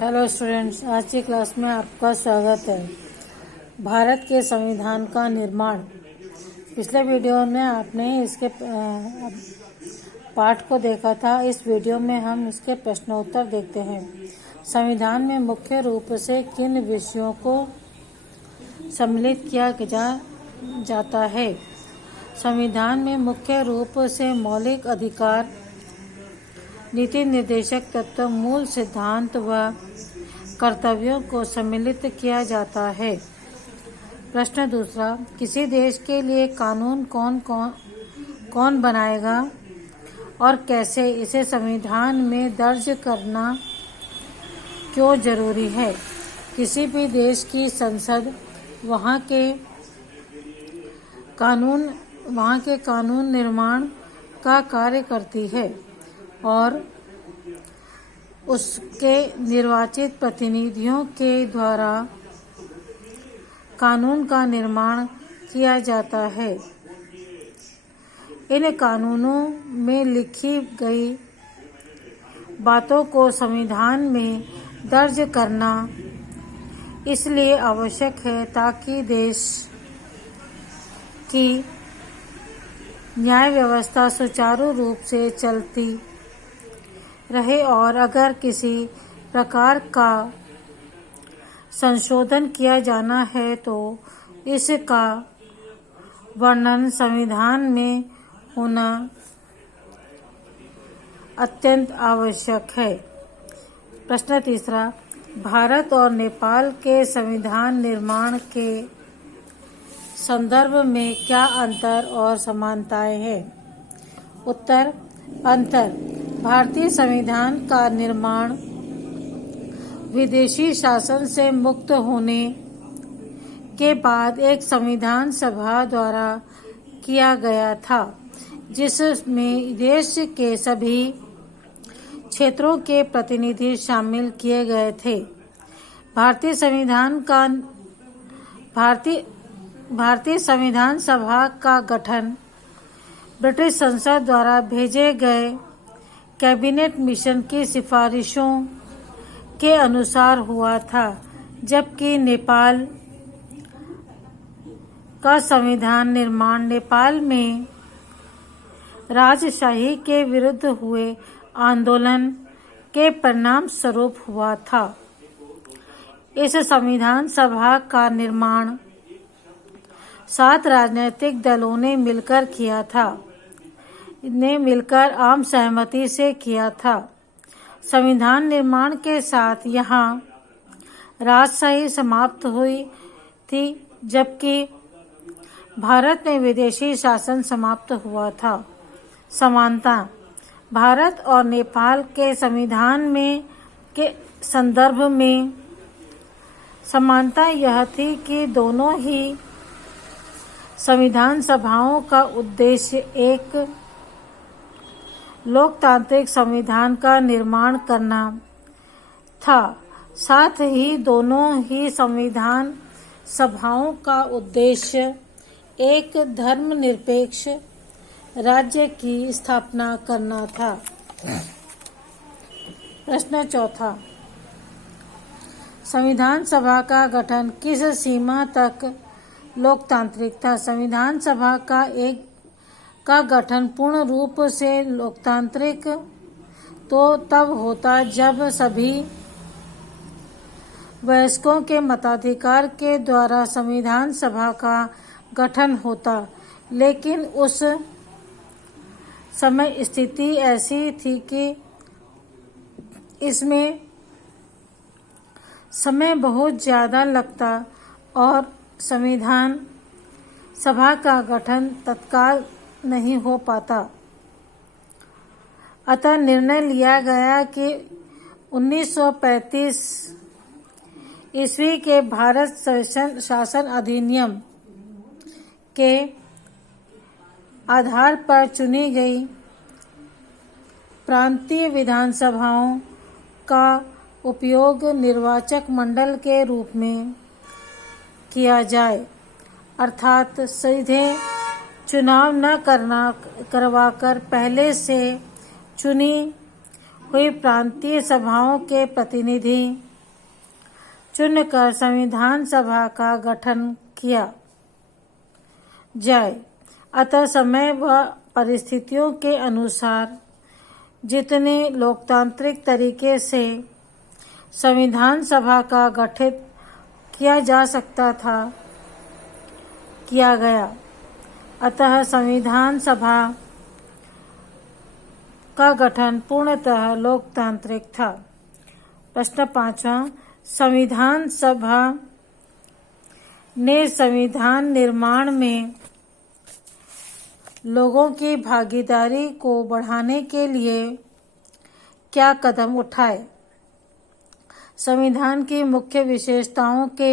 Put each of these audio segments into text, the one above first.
Hello students, आज की class में आपका स्वागत है। भारत के संविधान का निर्माण। पिछले वीडियो में आपने इसके पाठ को देखा था। इस वीडियो में हम इसके प्रश्नोत्तर देखते हैं। संविधान में मुख्य रूप से किन विषयों को सम्मिलित किया जाता है? संविधान में मुख्य रूप से मौलिक अधिकार, नीति निर्देशक तत्व, मूल सिद्धांत व कर्तव्यों को सम्मिलित किया जाता है। प्रश्न दूसरा, किसी देश के लिए कानून कौन बनाएगा और कैसे? इसे संविधान में दर्ज करना क्यों जरूरी है? किसी भी देश की संसद वहाँ के कानून निर्माण का कार्य करती है और उसके निर्वाचित प्रतिनिधियों के द्वारा कानून का निर्माण किया जाता है। इन कानूनों में लिखी गई बातों को संविधान में दर्ज करना इसलिए आवश्यक है ताकि देश की न्याय व्यवस्था सुचारू रूप से चलती रहे और अगर किसी प्रकार का संशोधन किया जाना है तो इसका वर्णन संविधान में होना अत्यंत आवश्यक है। प्रश्न तीसरा, भारत और नेपाल के संविधान निर्माण के संदर्भ में क्या अंतर और समानताएं हैं? उत्तर, अंतर। भारतीय संविधान का निर्माण विदेशी शासन से मुक्त होने के बाद एक संविधान सभा द्वारा किया गया था, जिसमें देश के सभी क्षेत्रों के प्रतिनिधि शामिल किए गए थे। भारतीय संविधान सभा का गठन ब्रिटिश संसद द्वारा भेजे गए कैबिनेट मिशन की सिफारिशों के अनुसार हुआ था, जबकि नेपाल का संविधान निर्माण नेपाल में राजशाही के विरुद्ध हुए आंदोलन के परिणाम स्वरूप हुआ था। इस संविधान सभा का निर्माण 7 राजनीतिक दलों ने मिलकर आम सहमति से किया था। संविधान निर्माण के साथ यहाँ राजशाही समाप्त हुई थी, जबकि भारत में विदेशी शासन समाप्त हुआ था। समानता। भारत और नेपाल के संविधान के संदर्भ में समानता यह थी कि दोनों ही संविधान सभाओं का उद्देश्य एक लोकतांत्रिक संविधान का निर्माण करना था। साथ ही दोनों ही संविधान सभाओं का उद्देश्य एक धर्मनिरपेक्ष राज्य की स्थापना करना था। प्रश्न चौथा, संविधान सभा का गठन किस सीमा तक लोकतांत्रिक था? संविधान सभा का गठन पूर्ण रूप से लोकतांत्रिक तो तब होता जब सभी वयस्कों के मताधिकार के द्वारा संविधान सभा का गठन होता, लेकिन उस समय स्थिति ऐसी थी कि इसमें समय बहुत ज़्यादा लगता और संविधान सभा का गठन तत्काल नहीं हो पाता। अतः निर्णय लिया गया कि 1935 ईस्वी के भारत शासन अधिनियम के आधार पर चुनी गई प्रांतीय विधानसभाओं का उपयोग निर्वाचक मंडल के रूप में किया जाए, अर्थात सीधे चुनाव न करवाकर पहले से चुनी हुई प्रांतीय सभाओं के प्रतिनिधि चुनकर संविधान सभा का गठन किया जाए। अतः समय व परिस्थितियों के अनुसार जितने लोकतांत्रिक तरीके से संविधान सभा का गठित किया जा सकता था किया गया। अतः संविधान सभा का गठन पूर्णतः लोकतांत्रिक था। प्रश्न 5वां, संविधान सभा ने संविधान निर्माण में लोगों की भागीदारी को बढ़ाने के लिए क्या कदम उठाए? संविधान की मुख्य विशेषताओं के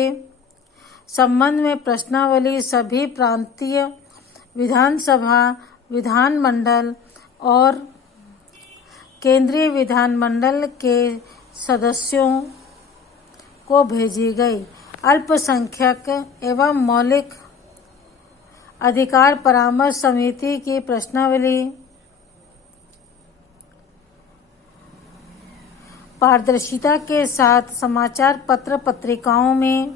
संबंध में प्रश्नावली सभी प्रांतीय विधानसभा, विधानमंडल और केंद्रीय विधानमंडल के सदस्यों को भेजी गई। अल्पसंख्यक एवं मौलिक अधिकार परामर्श समिति की प्रश्नावली पारदर्शिता के साथ समाचार पत्र पत्रिकाओं में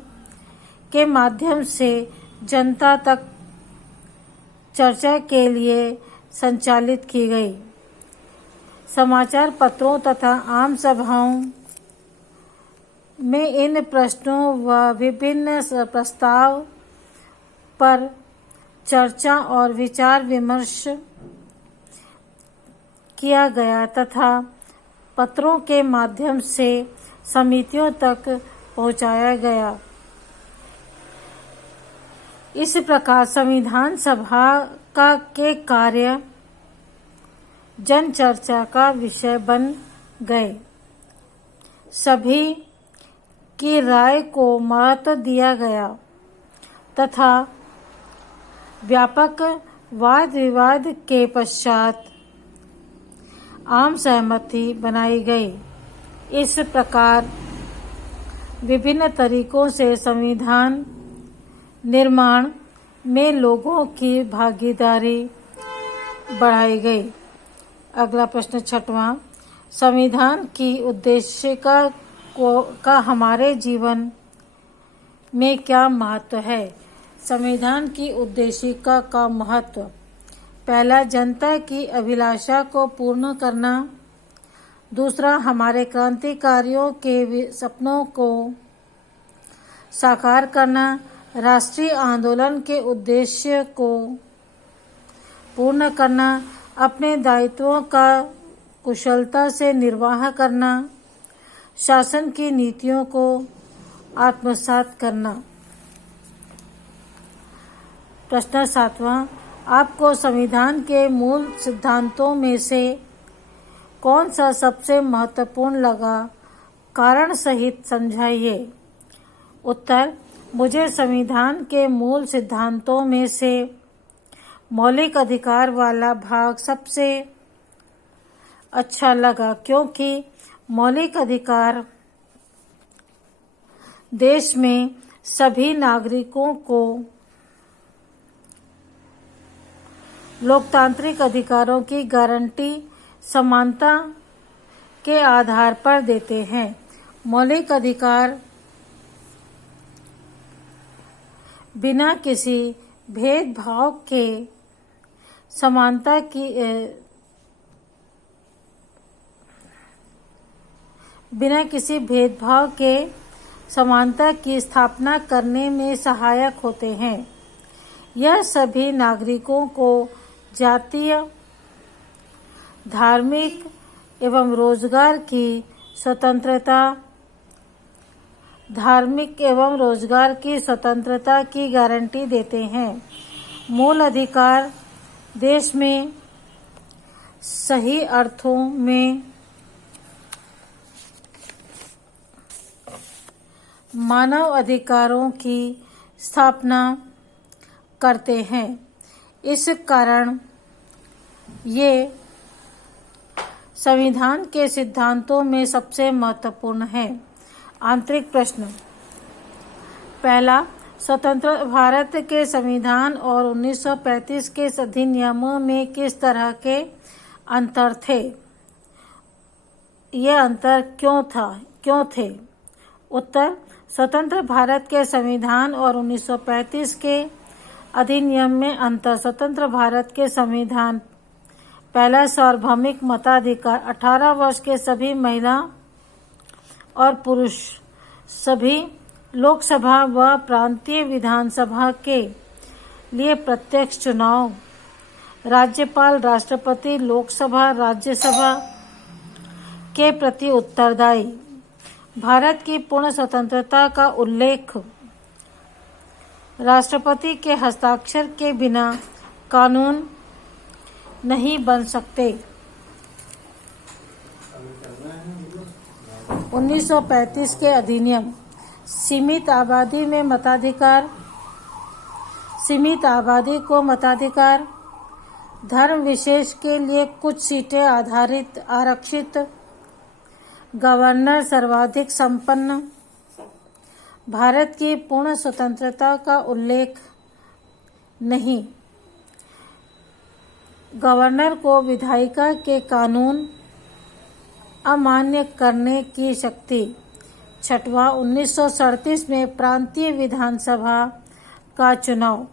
के माध्यम से जनता तक चर्चा के लिए संचालित की गई। समाचार पत्रों तथा आम सभाओं में इन प्रश्नों व विभिन्न प्रस्ताव पर चर्चा और विचार विमर्श किया गया तथा पत्रों के माध्यम से समितियों तक पहुंचाया गया। इस प्रकार संविधान सभा के कार्य जन चर्चा का विषय बन गए। सभी की राय को महत्व दिया गया तथा व्यापक वाद विवाद के पश्चात आम सहमति बनाई गई। इस प्रकार विभिन्न तरीकों से संविधान निर्माण में लोगों की भागीदारी बढ़ाई गई। अगला प्रश्न 6वां, संविधान की उद्देशिका का हमारे जीवन में क्या महत्व है? संविधान की उद्देशिका का महत्व: पहला, जनता की अभिलाषा को पूर्ण करना। दूसरा, हमारे क्रांतिकारियों के सपनों को साकार करना। राष्ट्रीय आंदोलन के उद्देश्य को पूर्ण करना। अपने दायित्वों का कुशलता से निर्वाह करना। शासन की नीतियों को आत्मसात करना। प्रश्न 7वां, आपको संविधान के मूल सिद्धांतों में से कौन सा सबसे महत्वपूर्ण लगा? कारण सहित समझाइए। उत्तर: मुझे संविधान के मूल सिद्धांतों में से मौलिक अधिकार वाला भाग सबसे अच्छा लगा, क्योंकि मौलिक अधिकार देश में सभी नागरिकों को लोकतांत्रिक अधिकारों की गारंटी समानता के आधार पर देते हैं। मौलिक अधिकार बिना किसी भेदभाव के समानता की स्थापना करने में सहायक होते हैं। यह सभी नागरिकों को जातीय, धार्मिक एवं रोजगार की स्वतंत्रता की गारंटी देते हैं। मूल अधिकार देश में सही अर्थों में मानव अधिकारों की स्थापना करते हैं। इस कारण ये संविधान के सिद्धांतों में सबसे महत्वपूर्ण है। आंतरिक प्रश्न: पहला, स्वतंत्र भारत के संविधान और 1935 के अधिनियमों में किस तरह के अंतर थे? ये अंतर क्यों थे? उत्तर, स्वतंत्र भारत के संविधान और 1935 के अधिनियम में अंतर। स्वतंत्र भारत के संविधान पहला, सार्वभौमिक मताधिकार। 18 वर्ष के सभी महिला और पुरुष सभी लोकसभा व प्रांतीय विधानसभा के लिए प्रत्यक्ष चुनाव। राज्यपाल, राष्ट्रपति, लोकसभा, राज्यसभा के प्रति उत्तरदायी। भारत की पूर्ण स्वतंत्रता का उल्लेख। राष्ट्रपति के हस्ताक्षर के बिना कानून नहीं बन सकते। 1935 के अधिनियम। सीमित आबादी में मताधिकार। सीमित आबादी को मताधिकार। धर्म विशेष के लिए कुछ सीटें आरक्षित। गवर्नर सर्वाधिक संपन्न। भारत की पूर्ण स्वतंत्रता का उल्लेख नहीं। गवर्नर को विधायिका के कानून अमान्य करने की शक्ति। छठवां, 1937 में प्रांतीय विधानसभा का चुनाव।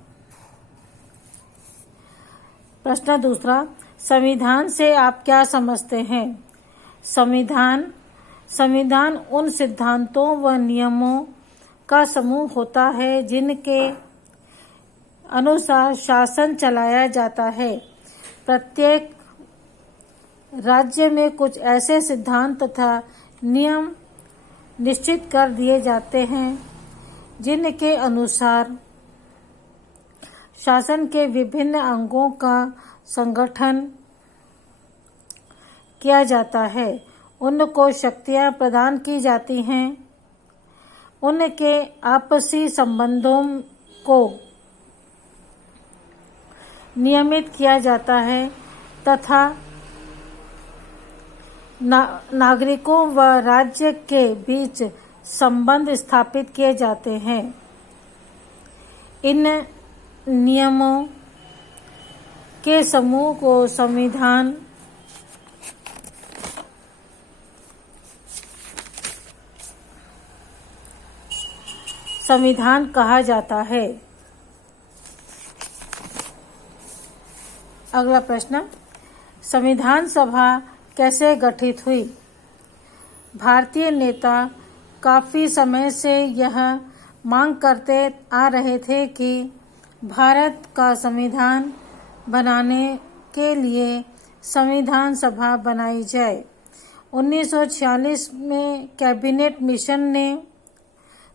प्रश्न दूसरा, संविधान से आप क्या समझते हैं? संविधान उन सिद्धांतों व नियमों का समूह होता है जिनके अनुसार शासन चलाया जाता है। प्रत्येक राज्य में कुछ ऐसे सिद्धांत तथा नियम निश्चित कर दिए जाते हैं जिनके अनुसार शासन के विभिन्न अंगों का संगठन किया जाता है। उनको शक्तियां प्रदान की जाती हैं। उनके आपसी संबंधों को नियमित किया जाता है तथा नागरिकों व राज्य के बीच संबंध स्थापित किए जाते हैं। इन नियमों के समूह को संविधान कहा जाता है। अगला प्रश्न, संविधान सभा कैसे गठित हुई? भारतीय नेता काफी समय से यह मांग करते आ रहे थे कि भारत का संविधान बनाने के लिए संविधान सभा बनाई जाए। 1946 में कैबिनेट मिशन ने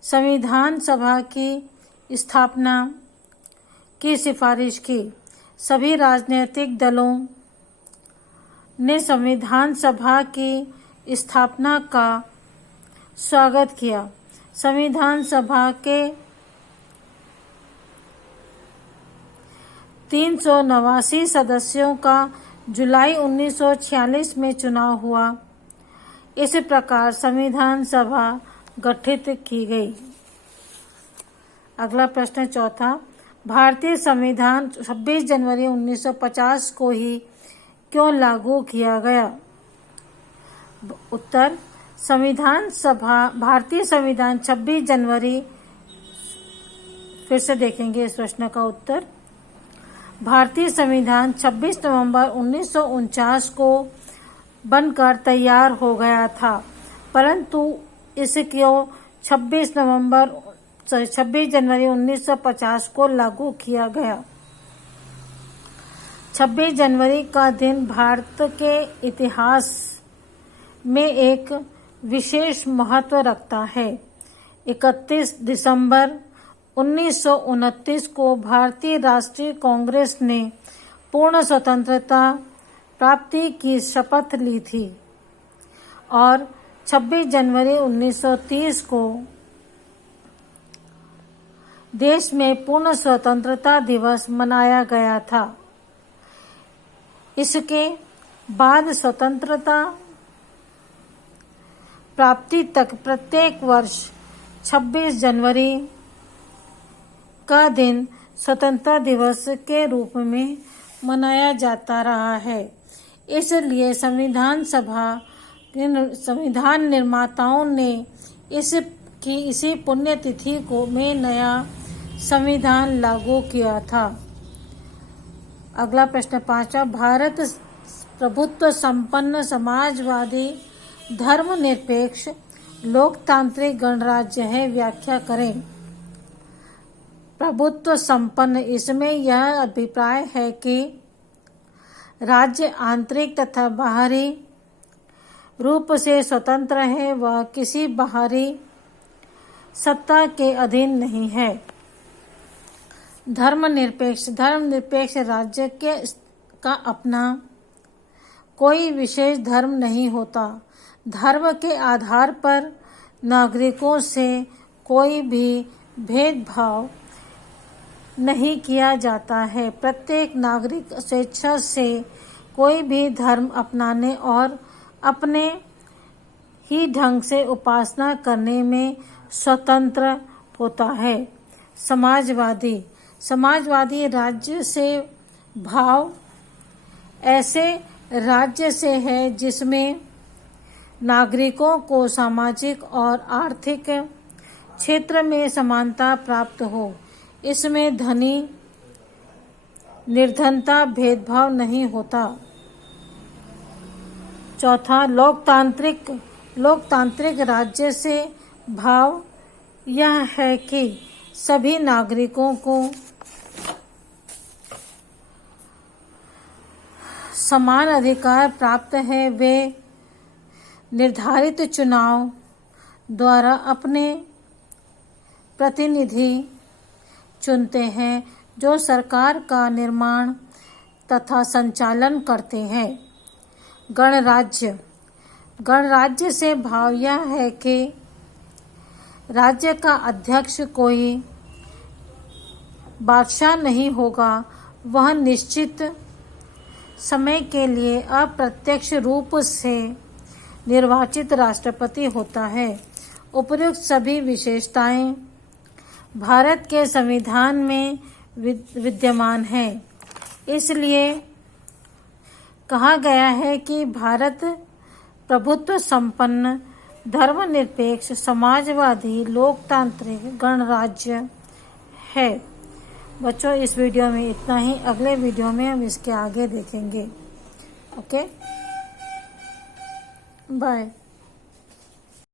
संविधान सभा की स्थापना की सिफारिश की। सभी राजनीतिक दलों ने संविधान सभा की स्थापना का स्वागत किया। संविधान सभा के 389 सदस्यों का जुलाई 1946 में चुनाव हुआ। इस प्रकार संविधान सभा गठित की गई। अगला प्रश्न चौथा, भारतीय संविधान 26 जनवरी 1950 को ही क्यों लागू किया गया? उत्तर, भारतीय संविधान 26 जनवरी, फिर से देखेंगे इस प्रश्न का उत्तर। भारतीय संविधान 26 नवंबर 1949 को बनकर तैयार हो गया था, परंतु इसको 26 जनवरी 1950 को लागू किया गया। 26 जनवरी का दिन भारत के इतिहास में एक विशेष महत्व रखता है। 31 दिसंबर 1929 को भारतीय राष्ट्रीय कांग्रेस ने पूर्ण स्वतंत्रता प्राप्ति की शपथ ली थी और 26 जनवरी 1930 को देश में पूर्ण स्वतंत्रता दिवस मनाया गया था। इसके बाद स्वतंत्रता प्राप्ति तक प्रत्येक वर्ष 26 जनवरी का दिन स्वतंत्रता दिवस के रूप में मनाया जाता रहा है। इसलिए संविधान निर्माताओं ने इस की इसी पुण्यतिथि को में नया संविधान लागू किया था। अगला प्रश्न 5वां, भारत प्रभुत्व संपन्न समाजवादी धर्मनिरपेक्ष लोकतांत्रिक गणराज्य है, व्याख्या करें। प्रभुत्व संपन्न, इसमें यह अभिप्राय है कि राज्य आंतरिक तथा बाहरी रूप से स्वतंत्र है, वह किसी बाहरी सत्ता के अधीन नहीं है। धर्मनिरपेक्ष, धर्मनिरपेक्ष राज्य का अपना कोई विशेष धर्म नहीं होता। धर्म के आधार पर नागरिकों से कोई भी भेदभाव नहीं किया जाता है। प्रत्येक नागरिक स्वेच्छा से कोई भी धर्म अपनाने और अपने ही ढंग से उपासना करने में स्वतंत्र होता है। समाजवादी, समाजवादी राज्य से भाव ऐसे राज्य से है जिसमें नागरिकों को सामाजिक और आर्थिक क्षेत्र में समानता प्राप्त हो। इसमें धनी निर्धनता भेदभाव नहीं होता। चौथा, लोकतांत्रिक, लोकतांत्रिक राज्य से भाव यह है कि सभी नागरिकों को समान अधिकार प्राप्त है। वे निर्धारित चुनाव द्वारा अपने प्रतिनिधि चुनते हैं जो सरकार का निर्माण तथा संचालन करते हैं। गणराज्य, गणराज्य से भाव यह है कि राज्य का अध्यक्ष कोई बादशाह नहीं होगा, वह निश्चित समय के लिए अप्रत्यक्ष रूप से निर्वाचित राष्ट्रपति होता है। उपर्युक्त सभी विशेषताएं भारत के संविधान में विद्यमान है। इसलिए कहा गया है कि भारत प्रभुत्व संपन्न धर्मनिरपेक्ष समाजवादी लोकतांत्रिक गणराज्य है। बच्चों, इस वीडियो में इतना ही। अगले वीडियो में हम इसके आगे देखेंगे। Okay, bye.